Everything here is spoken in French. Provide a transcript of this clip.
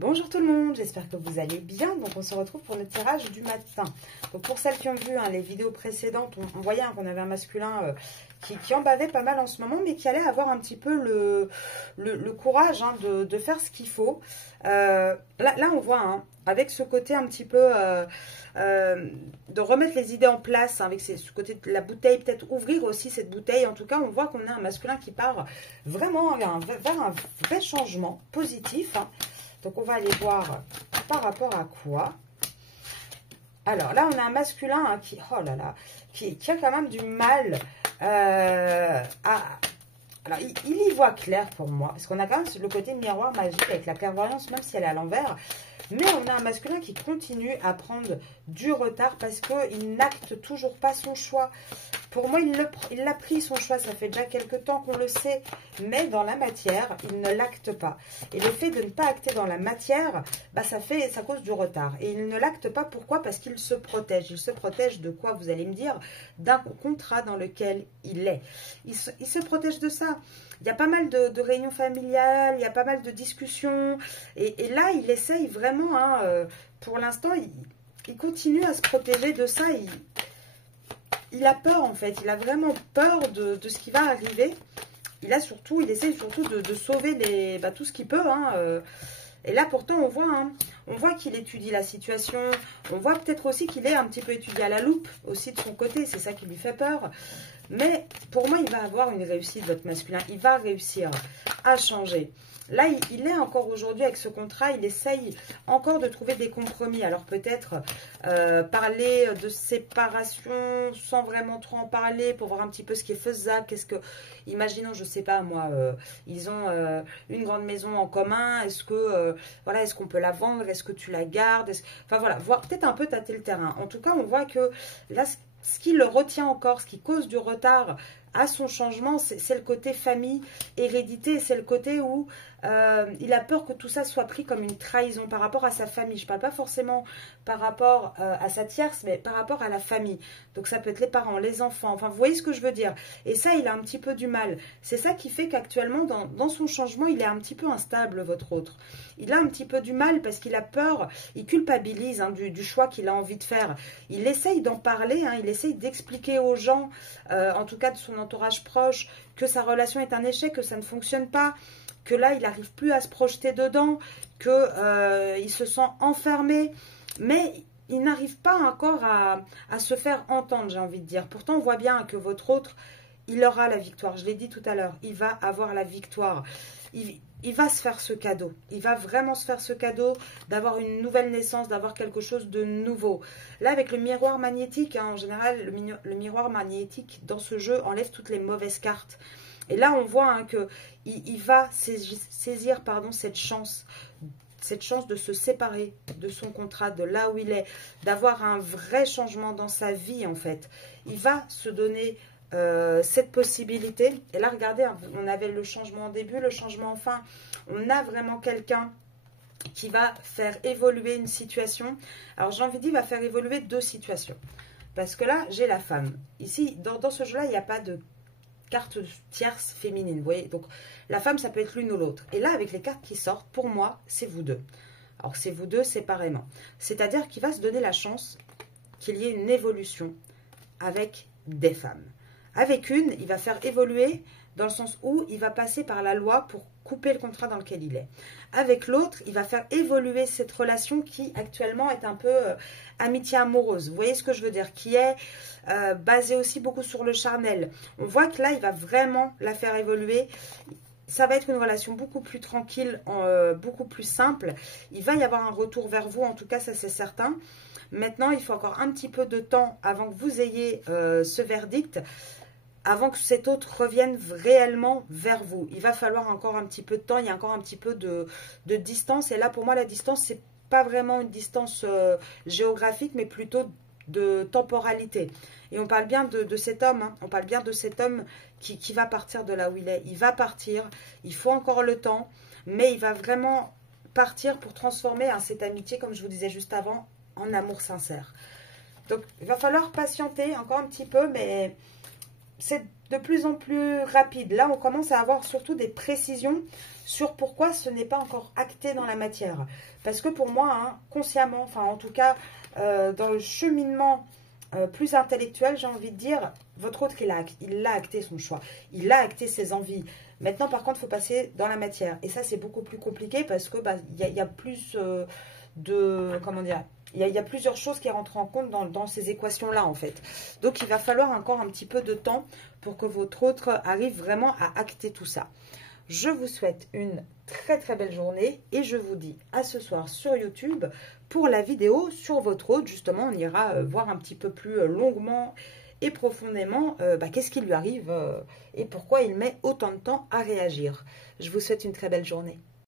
Bonjour tout le monde, j'espère que vous allez bien. Donc on se retrouve pour le tirage du matin. Donc pour celles qui ont vu les vidéos précédentes, on voyait qu'on avait un masculin qui en bavait pas mal en ce moment, mais qui allait avoir un petit peu le courage de faire ce qu'il faut. Là on voit avec ce côté un petit peu de remettre les idées en place, avec ce côté de la bouteille, peut-être ouvrir aussi cette bouteille. En tout cas, on voit qu'on a un masculin qui part vraiment vers un vrai changement positif. Donc, on va aller voir par rapport à quoi. Alors, là, on a un masculin qui a quand même du mal à... Alors, il y voit clair pour moi. Parce qu'on a quand même le côté miroir magique avec la clairvoyance, même si elle est à l'envers. Mais on a un masculin qui continue à prendre du retard parce qu'il n'acte toujours pas son choix. Pour moi, il l'a pris son choix, ça fait déjà quelques temps qu'on le sait, mais dans la matière, il ne l'acte pas. Et le fait de ne pas acter dans la matière, ça cause du retard. Et il ne l'acte pas, pourquoi? Parce qu'il se protège. Il se protège de quoi, vous allez me dire? D'un contrat dans lequel il est. Il se protège de ça. Il y a pas mal de réunions familiales, il y a pas mal de discussions. Et là, il essaye vraiment, pour l'instant, il continue à se protéger de ça. Il a peur en fait, il a vraiment peur de ce qui va arriver. Il essaye surtout de sauver tout ce qu'il peut. Et là pourtant on voit qu'il étudie la situation. On voit peut-être aussi qu'il est un petit peu étudié à la loupe aussi de son côté. C'est ça qui lui fait peur. Mais pour moi il va avoir une réussite, votre masculin. Il va réussir à changer. Là, il est encore aujourd'hui avec ce contrat, il essaye encore de trouver des compromis. Alors peut-être parler de séparation sans vraiment trop en parler pour voir un petit peu ce qui est faisable. Imaginons, je sais pas moi, ils ont une grande maison en commun. Est-ce qu'on peut la vendre? Est-ce que tu la gardes? Enfin voilà, voir peut-être un peu tâter le terrain. En tout cas, on voit que là, ce qui le retient encore, ce qui cause du retard à son changement, c'est le côté famille, hérédité, c'est le côté où il a peur que tout ça soit pris comme une trahison par rapport à sa famille. Je ne parle pas forcément par rapport à sa tierce, mais par rapport à la famille. Donc ça peut être les parents, les enfants, enfin vous voyez ce que je veux dire. Et ça, il a un petit peu du mal. C'est ça qui fait qu'actuellement, dans son changement, il est un petit peu instable, votre autre. Il a un petit peu du mal parce qu'il a peur, il culpabilise du choix qu'il a envie de faire. Il essaye d'en parler, il essaye d'expliquer aux gens, en tout cas de son entourage proche, que sa relation est un échec, que ça ne fonctionne pas, que là, il n'arrive plus à se projeter dedans, qu'il se sent enfermé, mais il n'arrive pas encore à se faire entendre, j'ai envie de dire. Pourtant, on voit bien que votre autre, il aura la victoire. Je l'ai dit tout à l'heure, il va avoir la victoire. Il va se faire ce cadeau. Il va vraiment se faire ce cadeau d'avoir une nouvelle naissance, d'avoir quelque chose de nouveau. Là, avec le miroir magnétique, en général, le miroir magnétique dans ce jeu enlève toutes les mauvaises cartes. Et là, on voit qu'il va saisir cette chance de se séparer de son contrat, de là où il est, d'avoir un vrai changement dans sa vie, en fait. Il va se donner cette possibilité. Et là, regardez, on avait le changement au début, le changement en fin. On a vraiment quelqu'un qui va faire évoluer une situation. Alors, j'ai envie de dire, il va faire évoluer deux situations. Parce que là, j'ai la femme. Ici, dans ce jeu-là, il n'y a pas de carte tierce féminine, vous voyez. Donc, la femme, ça peut être l'une ou l'autre. Et là, avec les cartes qui sortent, pour moi, c'est vous deux. Alors, c'est vous deux séparément. C'est-à-dire qu'il va se donner la chance qu'il y ait une évolution avec des femmes. Avec une, il va faire évoluer dans le sens où il va passer par la loi pour couper le contrat dans lequel il est. Avec l'autre, il va faire évoluer cette relation qui actuellement est un peu amitié amoureuse. Vous voyez ce que je veux dire? Qui est basée aussi beaucoup sur le charnel. On voit que là, il va vraiment la faire évoluer. Ça va être une relation beaucoup plus tranquille, beaucoup plus simple. Il va y avoir un retour vers vous, en tout cas, ça c'est certain. Maintenant, il faut encore un petit peu de temps avant que vous ayez ce verdict, avant que cet autre revienne réellement vers vous. Il va falloir encore un petit peu de temps, il y a encore un petit peu de distance. Et là, pour moi, la distance, c'est pas vraiment une distance géographique, mais plutôt de temporalité. Et on parle bien de cet homme, on parle bien de cet homme qui va partir de là où il est. Il va partir, il faut encore le temps, mais il va vraiment partir pour transformer cette amitié, comme je vous disais juste avant, en amour sincère. Donc, il va falloir patienter encore un petit peu, mais c'est de plus en plus rapide. Là, on commence à avoir surtout des précisions sur pourquoi ce n'est pas encore acté dans la matière. Parce que pour moi, hein, consciemment, enfin en tout cas, dans le cheminement plus intellectuel, j'ai envie de dire, votre autre, il a acté son choix. Il a acté ses envies. Maintenant, par contre, il faut passer dans la matière. Et ça, c'est beaucoup plus compliqué parce que y a plus comment dire, il y a plusieurs choses qui rentrent en compte dans ces équations-là, en fait. Donc, il va falloir encore un petit peu de temps pour que votre autre arrive vraiment à acter tout ça. Je vous souhaite une très très belle journée et je vous dis à ce soir sur YouTube pour la vidéo sur votre autre. Justement, on ira voir un petit peu plus longuement et profondément qu'est-ce qui lui arrive et pourquoi il met autant de temps à réagir. Je vous souhaite une très belle journée.